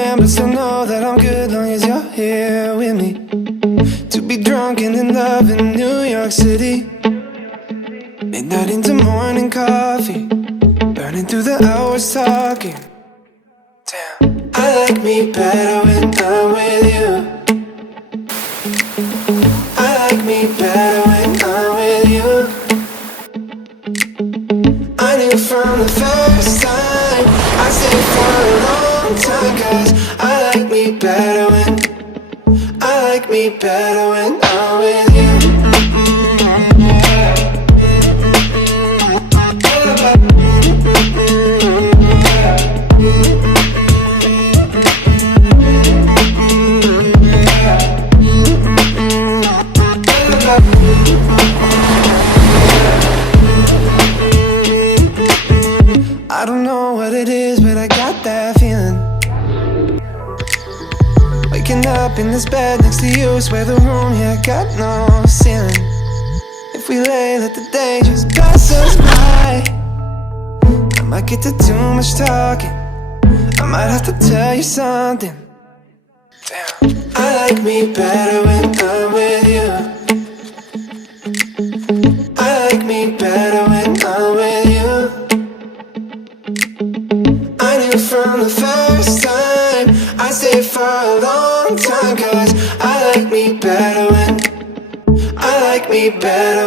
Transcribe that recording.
am, but still know that I'm good long as you're here with me. To be drunk and in love in New York City. Midnight into morning coffee, burning through the hours talking. Damn, I like me better when I'm with you. I like me better when I'm with you. I knew from the first time I'd stay for a long time, 'cause I like me better when I'm with you. I don't know what it is, but I got that feeling. Waking up in this bed next to you, swear the room here got no ceiling. If we lay, let the day just pass us by. I might get to too much talking, I might have to tell you something. Damn, I like me better when I'm with you. I like me better when I'm with you. I knew from the first time I'd stay for a long time, 'cause I like me better when I'm with you. I like me better.